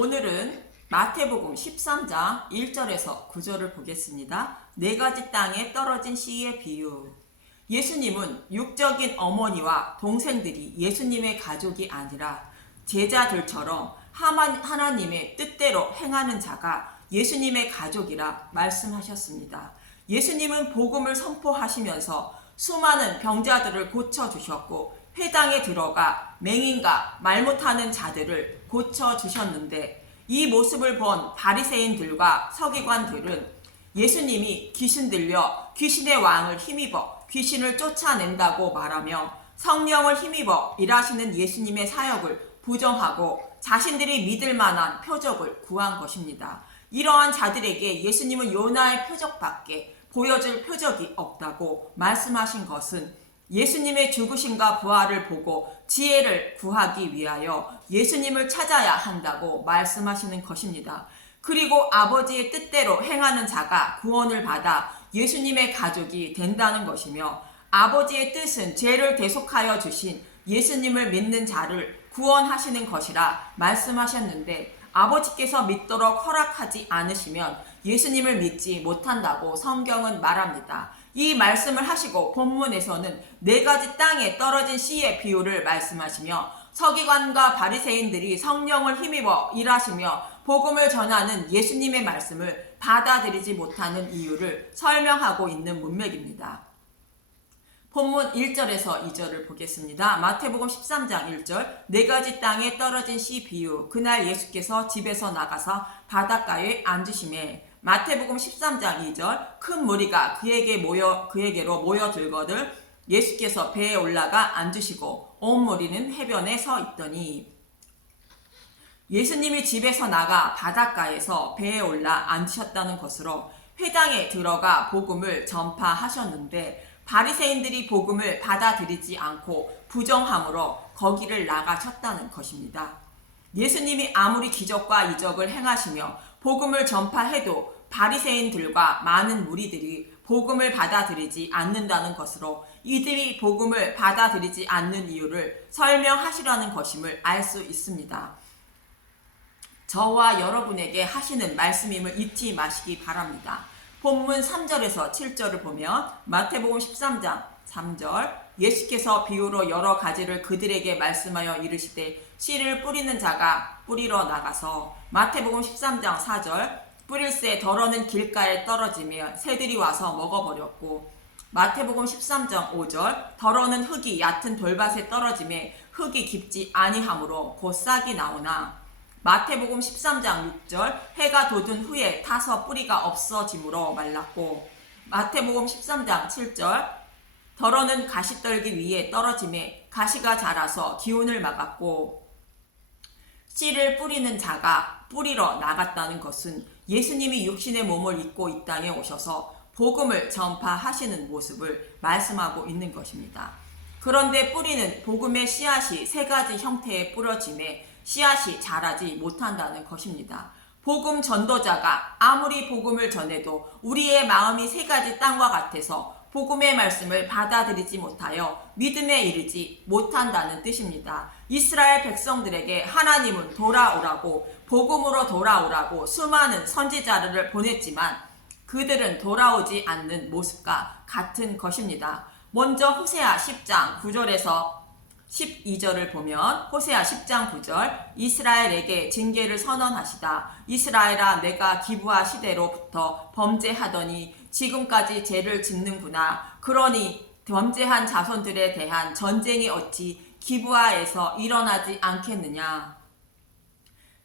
오늘은 마태복음 13장 1절에서 9절을 보겠습니다. 네 가지 땅에 떨어진 씨의 비유. 예수님은 육적인 어머니와 동생들이 예수님의 가족이 아니라 제자들처럼 하나님의 뜻대로 행하는 자가 예수님의 가족이라 말씀하셨습니다. 예수님은 복음을 선포하시면서 수많은 병자들을 고쳐주셨고 회당에 들어가 맹인과 말 못하는 자들을 고쳐주셨는데 이 모습을 본 바리새인들과 서기관들은 예수님이 귀신 들려 귀신의 왕을 힘입어 귀신을 쫓아낸다고 말하며 성령을 힘입어 일하시는 예수님의 사역을 부정하고 자신들이 믿을 만한 표적을 구한 것입니다. 이러한 자들에게 예수님은 요나의 표적밖에 보여줄 표적이 없다고 말씀하신 것은 예수님의 죽으심과 부활을 보고 지혜를 구하기 위하여 예수님을 찾아야 한다고 말씀하시는 것입니다. 그리고 아버지의 뜻대로 행하는 자가 구원을 받아 예수님의 가족이 된다는 것이며 아버지의 뜻은 죄를 대속하여 주신 예수님을 믿는 자를 구원하시는 것이라 말씀하셨는데 아버지께서 믿도록 허락하지 않으시면 예수님을 믿지 못한다고 성경은 말합니다. 이 말씀을 하시고 본문에서는 네 가지 땅에 떨어진 씨의 비유를 말씀하시며 서기관과 바리새인들이 성령을 힘입어 일하시며 복음을 전하는 예수님의 말씀을 받아들이지 못하는 이유를 설명하고 있는 문맥입니다. 본문 1절에서 2절을 보겠습니다. 마태복음 13장 1절. 네 가지 땅에 떨어진 씨 비유. 그날 예수께서 집에서 나가서 바닷가에 앉으시매. 마태복음 13장 2절. 큰 무리가 그에게로 모여들거늘 예수께서 배에 올라가 앉으시고 온 무리는 해변에 서 있더니. 예수님이 집에서 나가 바닷가에서 배에 올라 앉으셨다는 것으로 회당에 들어가 복음을 전파하셨는데 바리새인들이 복음을 받아들이지 않고 부정함으로 거기를 나가셨다는 것입니다. 예수님이 아무리 기적과 이적을 행하시며 복음을 전파해도 바리새인들과 많은 무리들이 복음을 받아들이지 않는다는 것으로 이들이 복음을 받아들이지 않는 이유를 설명하시라는 것임을 알 수 있습니다. 저와 여러분에게 하시는 말씀임을 잊지 마시기 바랍니다. 본문 3절에서 7절을 보면 마태복음 13장 3절. 예수께서 비유로 여러 가지를 그들에게 말씀하여 이르시되 씨를 뿌리는 자가 뿌리러 나가서. 마태복음 13장 4절. 뿌릴새 덜어는 길가에 떨어지며 새들이 와서 먹어버렸고. 마태복음 13장 5절. 덜어는 흙이 얕은 돌밭에 떨어지며 흙이 깊지 아니하므로 곧 싹이 나오나. 마태복음 13장 6절. 해가 돋은 후에 타서 뿌리가 없어짐으로 말랐고. 마태복음 13장 7절. 덜어는 가시떨기 위에 떨어짐에 가시가 자라서 기운을 막았고. 씨를 뿌리는 자가 뿌리러 나갔다는 것은 예수님이 육신의 몸을 입고 이 땅에 오셔서 복음을 전파하시는 모습을 말씀하고 있는 것입니다. 그런데 뿌리는 복음의 씨앗이 세 가지 형태의 뿌려짐에 씨앗이 자라지 못한다는 것입니다. 복음 전도자가 아무리 복음을 전해도 우리의 마음이 세 가지 땅과 같아서 복음의 말씀을 받아들이지 못하여 믿음에 이르지 못한다는 뜻입니다. 이스라엘 백성들에게 하나님은 돌아오라고 복음으로 돌아오라고 수많은 선지자들을 보냈지만 그들은 돌아오지 않는 모습과 같은 것입니다. 먼저 호세아 10장 9절에서 12절을 보면 호세아 10장 9절. 이스라엘에게 징계를 선언하시다. 이스라엘아, 내가 기브아 시대로부터 범죄하더니 지금까지 죄를 짓는구나. 그러니 범죄한 자손들에 대한 전쟁이 어찌 기브아에서 일어나지 않겠느냐.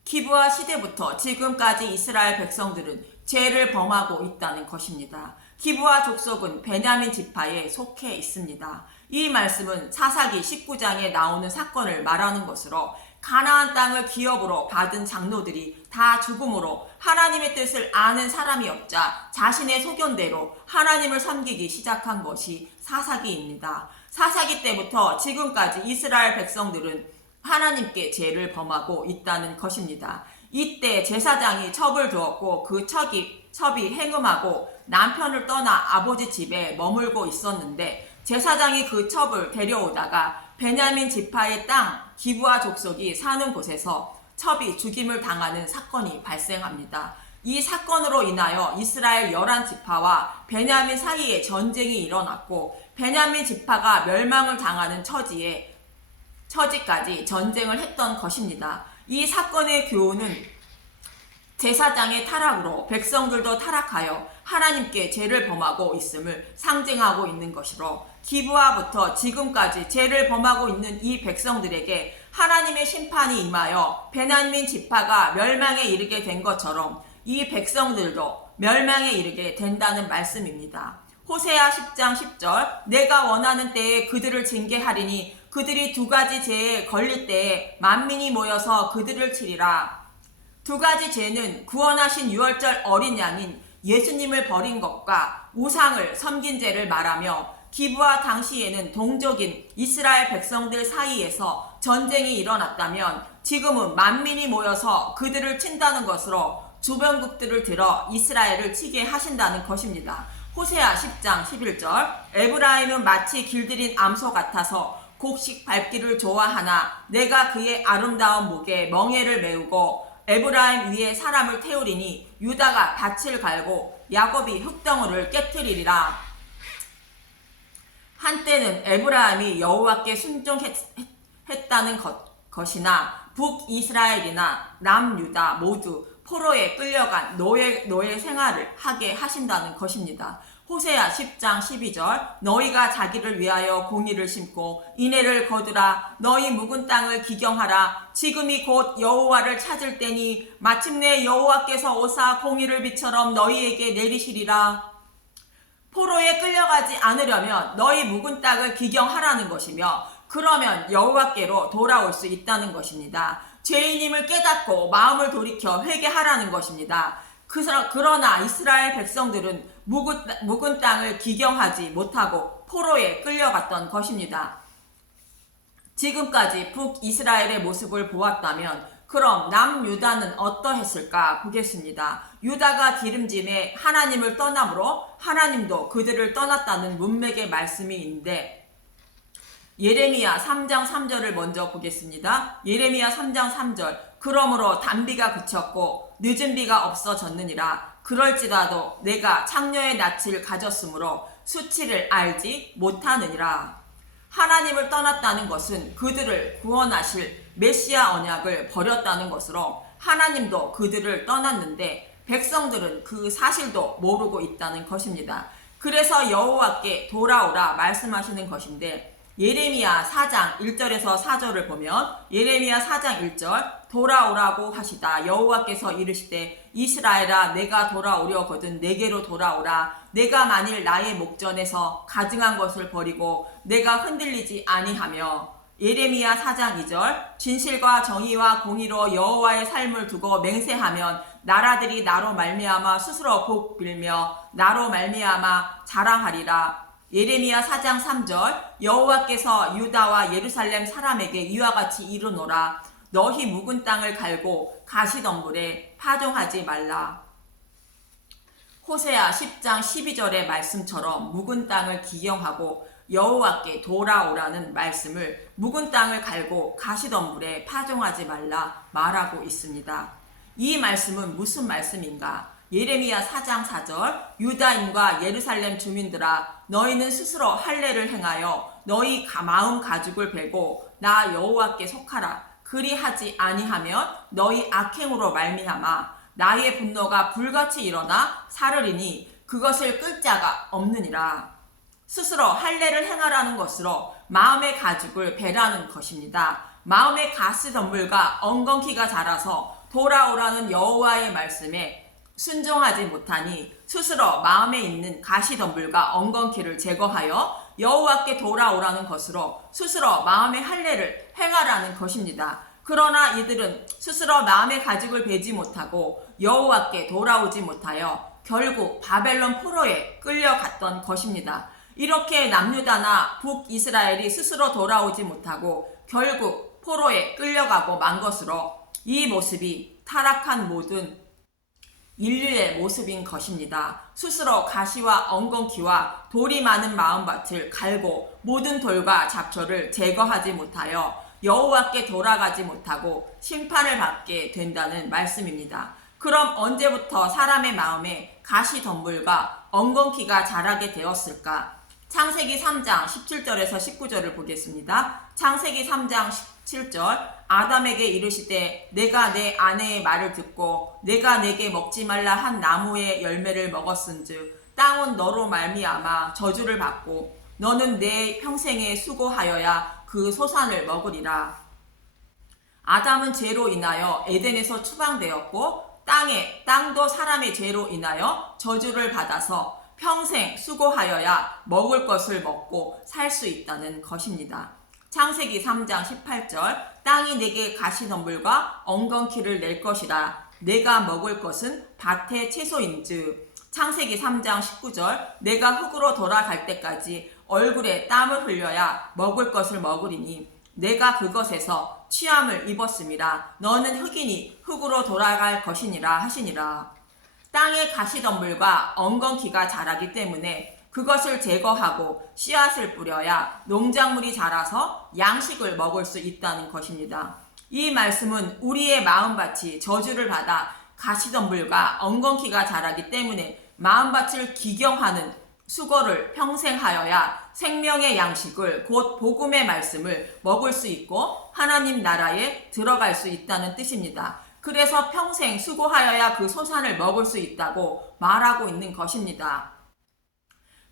기브아 시대부터 지금까지 이스라엘 백성들은 죄를 범하고 있다는 것입니다. 기브아 족속은 베냐민 지파에 속해 있습니다. 이 말씀은 사사기 19장에 나오는 사건을 말하는 것으로 가나안 땅을 기업으로 받은 장로들이 다 죽음으로 하나님의 뜻을 아는 사람이 없자 자신의 소견대로 하나님을 섬기기 시작한 것이 사사기입니다. 사사기 때부터 지금까지 이스라엘 백성들은 하나님께 죄를 범하고 있다는 것입니다. 이때 제사장이 첩을 두었고 그 첩이 행음하고 남편을 떠나 아버지 집에 머물고 있었는데 제사장이 그 첩을 데려오다가 베냐민 지파의 땅 기브아 족속이 사는 곳에서 첩이 죽임을 당하는 사건이 발생합니다. 이 사건으로 인하여 이스라엘 11지파와 베냐민 사이에 전쟁이 일어났고 베냐민 지파가 멸망을 당하는 처지까지 전쟁을 했던 것입니다. 이 사건의 교훈은 제사장의 타락으로 백성들도 타락하여 하나님께 죄를 범하고 있음을 상징하고 있는 것이로 기브아부터 지금까지 죄를 범하고 있는 이 백성들에게 하나님의 심판이 임하여 베냐민 지파가 멸망에 이르게 된 것처럼 이 백성들도 멸망에 이르게 된다는 말씀입니다. 호세아 10장 10절 내가 원하는 때에 그들을 징계하리니 그들이 두 가지 죄에 걸릴 때에 만민이 모여서 그들을 치리라. 두 가지 죄는 구원하신 유월절 어린 양인 예수님을 버린 것과 우상을 섬긴 죄를 말하며 기브아 당시에는 동족인 이스라엘 백성들 사이에서 전쟁이 일어났다면 지금은 만민이 모여서 그들을 친다는 것으로 주변국들을 들어 이스라엘을 치게 하신다는 것입니다. 호세아 10장 11절 에브라임은 마치 길들인 암소 같아서 곡식 밟기를 좋아하나 내가 그의 아름다운 목에 멍에를 메우고 에브라임 위에 사람을 태우리니 유다가 밭을 갈고 야곱이 흙덩어리를 깨트리리라. 한때는 에브라임이 여호와께 순종했다는 것이나 북이스라엘이나 남유다 모두 포로에 끌려간 노예 생활을 하게 하신다는 것입니다. 호세아 10장 12절 너희가 자기를 위하여 공의를 심고 인애를 거두라. 너희 묵은 땅을 기경하라. 지금이 곧 여호와를 찾을 때니 마침내 여호와께서 오사 공의를 비처럼 너희에게 내리시리라. 포로에 끌려가지 않으려면 너희 묵은 땅을 기경하라는 것이며 그러면 여호와께로 돌아올 수 있다는 것입니다. 죄인임을 깨닫고 마음을 돌이켜 회개하라는 것입니다. 그러나 이스라엘 백성들은 묵은 땅을 기경하지 못하고 포로에 끌려갔던 것입니다. 지금까지 북이스라엘의 모습을 보았다면 그럼 남유다는 어떠했을까 보겠습니다. 유다가 기름짐에 하나님을 떠남으로 하나님도 그들을 떠났다는 문맥의 말씀이 있는데 예레미야 3장 3절을 먼저 보겠습니다. 예레미야 3장 3절 그러므로 단비가 그쳤고 늦은 비가 없어졌느니라. 그럴지라도 내가 창녀의 낯을 가졌으므로 수치를 알지 못하느니라. 하나님을 떠났다는 것은 그들을 구원하실 메시아 언약을 버렸다는 것으로 하나님도 그들을 떠났는데 백성들은 그 사실도 모르고 있다는 것입니다. 그래서 여호와께 돌아오라 말씀하시는 것인데 예레미야 4장 1절에서 4절을 보면 예레미야 4장 1절 돌아오라고 하시다 여호와께서 이르시되 이스라엘아 내가 돌아오려거든 내게로 돌아오라. 내가 만일 나의 목전에서 가증한 것을 버리고 내가 흔들리지 아니하며 예레미야 4장 2절 진실과 정의와 공의로 여호와의 삶을 두고 맹세하면 나라들이 나로 말미암아 스스로 복 빌며 나로 말미암아 자랑하리라. 예레미야 4장 3절 여호와께서 유다와 예루살렘 사람에게 이와 같이 이르노라. 너희 묵은 땅을 갈고 가시덤불에 파종하지 말라. 호세아 10장 12절의 말씀처럼 묵은 땅을 기경하고 여호와께 돌아오라는 말씀을 묵은 땅을 갈고 가시덤불에 파종하지 말라 말하고 있습니다. 이 말씀은 무슨 말씀인가? 예레미야 4장 4절 유다인과 예루살렘 주민들아 너희는 스스로 할례를 행하여 너희 마음 가죽을 베고 나 여호와께 속하라. 그리하지 아니하면 너희 악행으로 말미암아 나의 분노가 불같이 일어나 사르리니 그것을 끌 자가 없느니라. 스스로 할례를 행하라는 것으로 마음의 가죽을 베라는 것입니다. 마음의 가시덤불과 엉겅퀴가 자라서 돌아오라는 여호와의 말씀에 순종하지 못하니 스스로 마음에 있는 가시덤불과 엉겅퀴를 제거하여 여호와께 돌아오라는 것으로 스스로 마음의 할례를 행하라는 것입니다. 그러나 이들은 스스로 마음의 가죽을 베지 못하고 여호와께 돌아오지 못하여 결국 바벨론 포로에 끌려갔던 것입니다. 이렇게 남유다나 북이스라엘이 스스로 돌아오지 못하고 결국 포로에 끌려가고 만 것으로 이 모습이 타락한 모든 인류의 모습인 것입니다. 스스로 가시와 엉겅퀴와 돌이 많은 마음밭을 갈고 모든 돌과 잡초를 제거하지 못하여 여호와께 돌아가지 못하고 심판을 받게 된다는 말씀입니다. 그럼 언제부터 사람의 마음에 가시덤불과 엉겅퀴가 자라게 되었을까? 창세기 3장 17절에서 19절을 보겠습니다. 창세기 3장 17절 아담에게 이르시되 내가 내 아내의 말을 듣고 내가 내게 먹지 말라 한 나무의 열매를 먹었은즉 땅은 너로 말미암아 저주를 받고 너는 내 평생에 수고하여야 그 소산을 먹으리라. 아담은 죄로 인하여 에덴에서 추방되었고 땅도 사람의 죄로 인하여 저주를 받아서 평생 수고하여야 먹을 것을 먹고 살 수 있다는 것입니다. 창세기 3장 18절 땅이 내게 가시덤불과 엉겅퀴를 낼 것이라. 내가 먹을 것은 밭의 채소인즉. 창세기 3장 19절 내가 흙으로 돌아갈 때까지 얼굴에 땀을 흘려야 먹을 것을 먹으리니 내가 그것에서 취함을 입었음이라. 너는 흙이니 흙으로 돌아갈 것이니라 하시니라. 땅에 가시덤불과 엉겅퀴가 자라기 때문에 그것을 제거하고 씨앗을 뿌려야 농작물이 자라서 양식을 먹을 수 있다는 것입니다. 이 말씀은 우리의 마음밭이 저주를 받아 가시덤불과 엉겅퀴가 자라기 때문에 마음밭을 기경하는 수고를 평생 하여야 생명의 양식을 곧 복음의 말씀을 먹을 수 있고 하나님 나라에 들어갈 수 있다는 뜻입니다. 그래서 평생 수고하여야 그 소산을 먹을 수 있다고 말하고 있는 것입니다.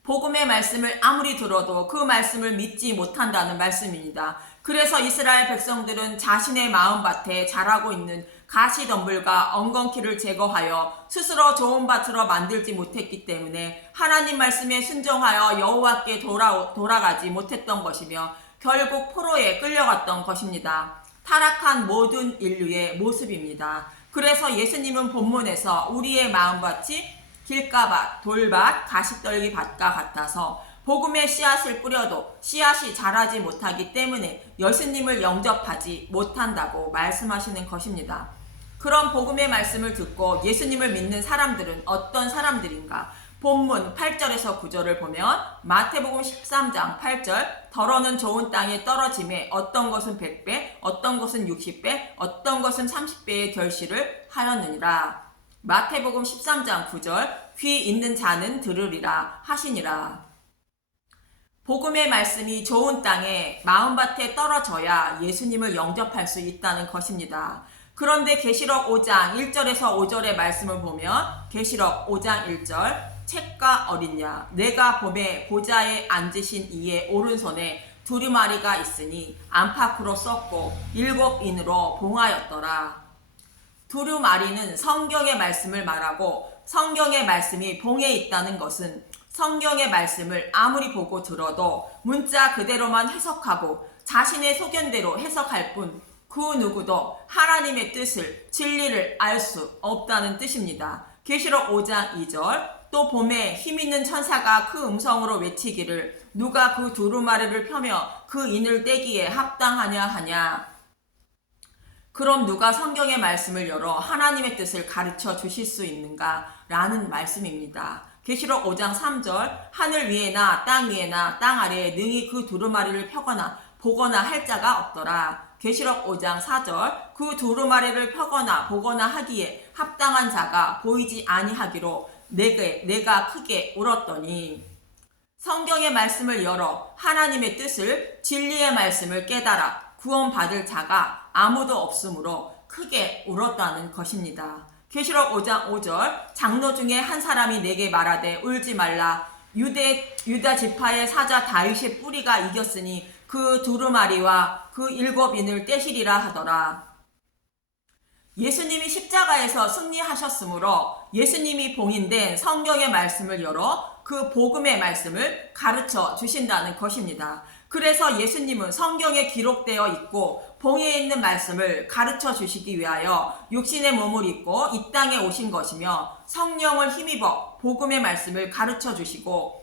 복음의 말씀을 아무리 들어도 그 말씀을 믿지 못한다는 말씀입니다. 그래서 이스라엘 백성들은 자신의 마음밭에 자라고 있는 가시덤불과 엉겅퀴를 제거하여 스스로 좋은 밭으로 만들지 못했기 때문에 하나님 말씀에 순종하여 여호와께 돌아가지 못했던 것이며 결국 포로에 끌려갔던 것입니다. 타락한 모든 인류의 모습입니다. 그래서 예수님은 본문에서 우리의 마음밭이 길가밭, 돌밭, 가시떨기 밭과 같아서 복음의 씨앗을 뿌려도 씨앗이 자라지 못하기 때문에 예수님을 영접하지 못한다고 말씀하시는 것입니다. 그런 복음의 말씀을 듣고 예수님을 믿는 사람들은 어떤 사람들인가? 본문 8절에서 9절을 보면 마태복음 13장 8절 더러는 좋은 땅에 떨어짐에 어떤 것은 100배, 어떤 것은 60배, 어떤 것은 30배의 결실을 하였느니라. 마태복음 13장 9절 귀 있는 자는 들으리라 하시니라. 복음의 말씀이 좋은 땅에 마음밭에 떨어져야 예수님을 영접할 수 있다는 것입니다. 그런데 계시록 5장 1절에서 5절의 말씀을 보면 계시록 5장 1절 책과 어린 양 내가 봄에 보좌에 앉으신 이의 오른손에 두루마리가 있으니 안팎으로 썼고 7인으로 봉하였더라. 두루마리는 성경의 말씀을 말하고 성경의 말씀이 봉에 있다는 것은 성경의 말씀을 아무리 보고 들어도 문자 그대로만 해석하고 자신의 소견대로 해석할 뿐 그 누구도 하나님의 뜻을 진리를 알 수 없다는 뜻입니다. 계시록 5장 2절 또 봄에 힘있는 천사가 그 음성으로 외치기를 누가 그 두루마리를 펴며 그 인을 떼기에 합당하냐 하냐. 그럼 누가 성경의 말씀을 열어 하나님의 뜻을 가르쳐 주실 수 있는가? 라는 말씀입니다. 계시록 5장 3절 하늘 위에나 땅 위에나 땅 아래에 능히 그 두루마리를 펴거나 보거나 할 자가 없더라. 계시록 5장 4절 그 두루마리를 펴거나 보거나 하기에 합당한 자가 보이지 아니하기로 내가 크게 울었더니. 성경의 말씀을 열어 하나님의 뜻을 진리의 말씀을 깨달아 구원받을 자가 아무도 없으므로 크게 울었다는 것입니다. 계시록 5장 5절 장로 중에 한 사람이 내게 말하되 울지 말라. 유다 지파의 사자 다윗의 뿌리가 이겼으니 그 두루마리와 그 7인을 떼시리라 하더라. 예수님이 십자가에서 승리하셨으므로 예수님이 봉인된 성경의 말씀을 열어 그 복음의 말씀을 가르쳐 주신다는 것입니다. 그래서 예수님은 성경에 기록되어 있고 봉에 있는 말씀을 가르쳐 주시기 위하여 육신의 몸을 입고 이 땅에 오신 것이며 성령을 힘입어 복음의 말씀을 가르쳐 주시고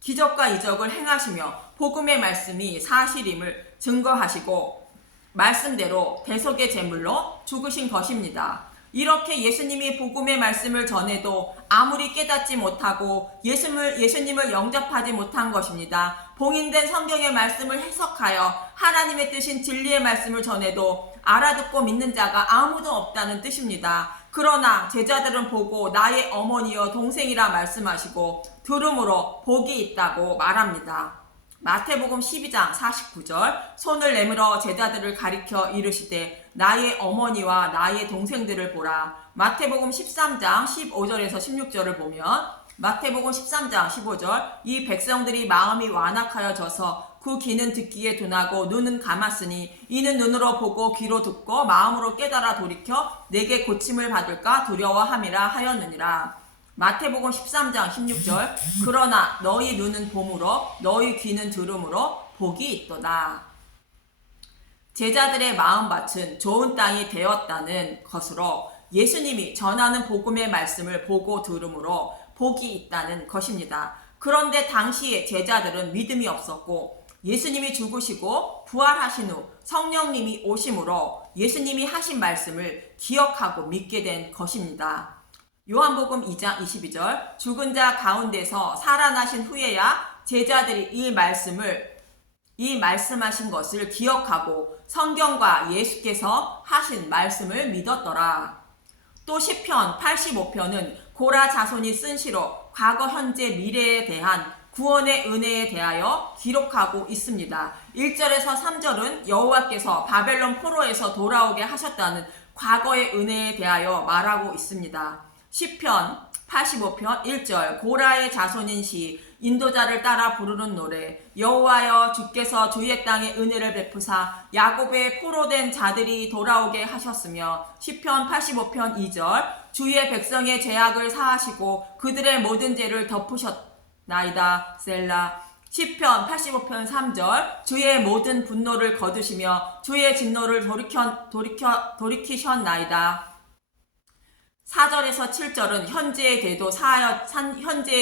기적과 이적을 행하시며 복음의 말씀이 사실임을 증거하시고 말씀대로 대속의 제물로 죽으신 것입니다. 이렇게 예수님이 복음의 말씀을 전해도 아무리 깨닫지 못하고 예수님을 영접하지 못한 것입니다. 봉인된 성경의 말씀을 해석하여 하나님의 뜻인 진리의 말씀을 전해도 알아듣고 믿는 자가 아무도 없다는 뜻입니다. 그러나 제자들은 보고 나의 어머니여 동생이라 말씀하시고 들음으로 복이 있다고 말합니다. 마태복음 12장 49절 손을 내밀어 제자들을 가리켜 이르시되 나의 어머니와 나의 동생들을 보라. 마태복음 13장 15절에서 16절을 보면 마태복음 13장 15절 이 백성들이 마음이 완악하여져서 그 귀는 듣기에 둔하고 눈은 감았으니 이는 눈으로 보고 귀로 듣고 마음으로 깨달아 돌이켜 내게 고침을 받을까 두려워함이라 하였느니라. 마태복음 13장 16절 그러나 너희 눈은 봄으로 너희 귀는 들음으로 복이 있도다. 제자들의 마음밭은 좋은 땅이 되었다는 것으로 예수님이 전하는 복음의 말씀을 보고 들음으로 복이 있다는 것입니다. 그런데 당시에 제자들은 믿음이 없었고 예수님이 죽으시고 부활하신 후 성령님이 오심으로 예수님이 하신 말씀을 기억하고 믿게 된 것입니다. 요한복음 2장 22절 죽은 자 가운데서 살아나신 후에야 제자들이 이 말씀하신 것을 기억하고 성경과 예수께서 하신 말씀을 믿었더라. 또 시편 85편은 고라 자손이 쓴 시로 과거 현재 미래에 대한 구원의 은혜에 대하여 기록하고 있습니다. 1절에서 3절은 여호와께서 바벨론 포로에서 돌아오게 하셨다는 과거의 은혜에 대하여 말하고 있습니다. 시편 85편 1절 고라의 자손인 시 인도자를 따라 부르는 노래 여호와여 주께서 주의 땅에 은혜를 베푸사 야곱의 포로된 자들이 돌아오게 하셨으며 시편 85편 2절 주의 백성의 죄악을 사하시고 그들의 모든 죄를 덮으셨나이다 셀라. 시편 85편 3절 주의 모든 분노를 거두시며 주의 진노를 돌이키셨나이다. 4절에서 7절은 현재의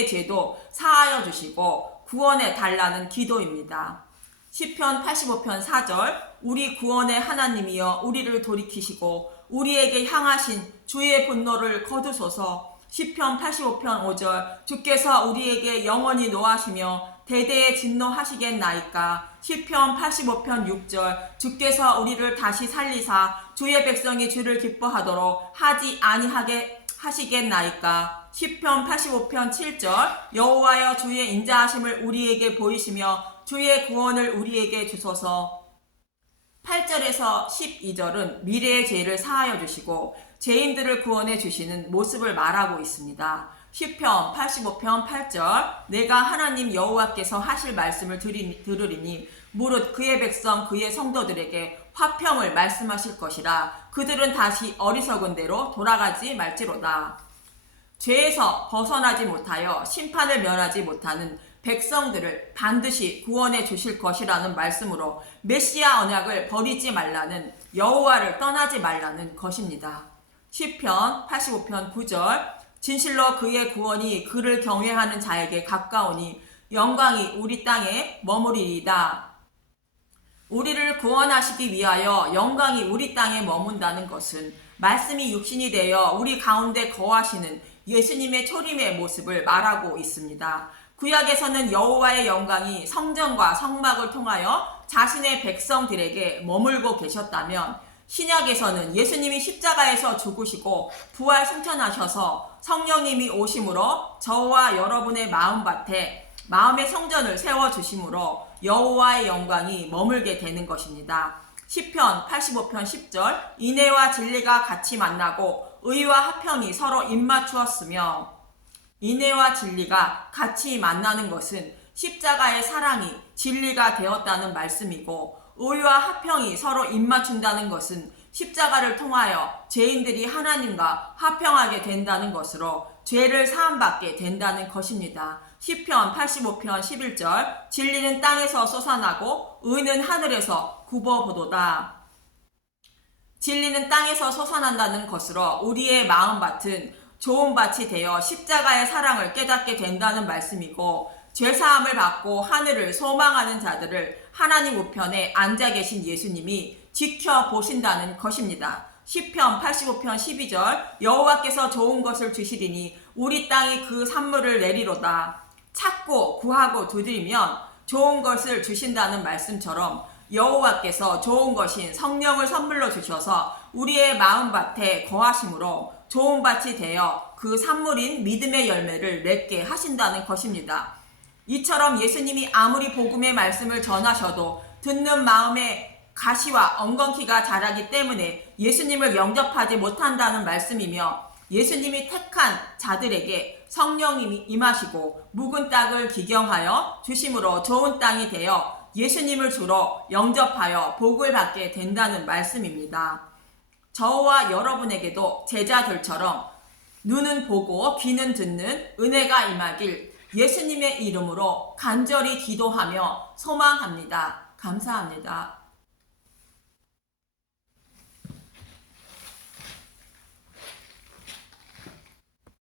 죄도 사하여 주시고 구원해 달라는 기도입니다. 시편 85편 4절 우리 구원의 하나님이여 우리를 돌이키시고 우리에게 향하신 주의 분노를 거두소서. 시편 85편 5절 주께서 우리에게 영원히 노하시며 대대에 진노하시겠나이까. 시편 85편 6절 주께서 우리를 다시 살리사 주의 백성이 주를 기뻐하도록 하지 아니하게 하시겠나이까. 시편 85편 7절 여호와여 주의 인자하심을 우리에게 보이시며 주의 구원을 우리에게 주소서. 8절에서 12절은 미래의 죄를 사하여 주시고 죄인들을 구원해 주시는 모습을 말하고 있습니다. 시편 85편 8절 내가 하나님 여호와께서 하실 말씀을 들으리니 무릇 그의 백성 그의 성도들에게 화평을 말씀하실 것이라. 그들은 다시 어리석은 대로 돌아가지 말지로다. 죄에서 벗어나지 못하여 심판을 면하지 못하는 백성들을 반드시 구원해 주실 것이라는 말씀으로 메시아 언약을 버리지 말라는 여호와를 떠나지 말라는 것입니다. 시편 85편 9절 진실로 그의 구원이 그를 경외하는 자에게 가까우니 영광이 우리 땅에 머무리리다. 우리를 구원하시기 위하여 영광이 우리 땅에 머문다는 것은 말씀이 육신이 되어 우리 가운데 거하시는 예수님의 초림의 모습을 말하고 있습니다. 구약에서는 여호와의 영광이 성전과 성막을 통하여 자신의 백성들에게 머물고 계셨다면 신약에서는 예수님이 십자가에서 죽으시고 부활 승천하셔서 성령님이 오심으로 저와 여러분의 마음밭에 마음의 성전을 세워주심으로 여호와의 영광이 머물게 되는 것입니다. 시편 85편 10절 인애와 진리가 같이 만나고 의와 화평이 서로 입맞추었으며 인애와 진리가 같이 만나는 것은 십자가의 사랑이 진리가 되었다는 말씀이고 의와 화평이 서로 입맞춘다는 것은 십자가를 통하여 죄인들이 하나님과 화평하게 된다는 것으로 죄를 사함받게 된다는 것입니다. 시편 85편 11절 진리는 땅에서 솟아나고 의는 하늘에서 굽어보도다. 진리는 땅에서 솟아난다는 것으로 우리의 마음밭은 좋은 밭이 되어 십자가의 사랑을 깨닫게 된다는 말씀이고 죄사함을 받고 하늘을 소망하는 자들을 하나님 우편에 앉아 계신 예수님이 지켜보신다는 것입니다. 시편 85편 12절 여호와께서 좋은 것을 주시리니 우리 땅이 그 산물을 내리로다. 찾고 구하고 두드리면 좋은 것을 주신다는 말씀처럼 여호와께서 좋은 것인 성령을 선물로 주셔서 우리의 마음밭에 거하심으로 좋은 밭이 되어 그 산물인 믿음의 열매를 맺게 하신다는 것입니다. 이처럼 예수님이 아무리 복음의 말씀을 전하셔도 듣는 마음에 가시와 엉겅퀴가 자라기 때문에 예수님을 영접하지 못한다는 말씀이며, 예수님이 택한 자들에게 성령이 임하시고 묵은 땅을 기경하여 주심으로 좋은 땅이 되어 예수님을 주로 영접하여 복을 받게 된다는 말씀입니다. 저와 여러분에게도 제자들처럼 눈은 보고 귀는 듣는 은혜가 임하길 예수님의 이름으로 간절히 기도하며 소망합니다. 감사합니다.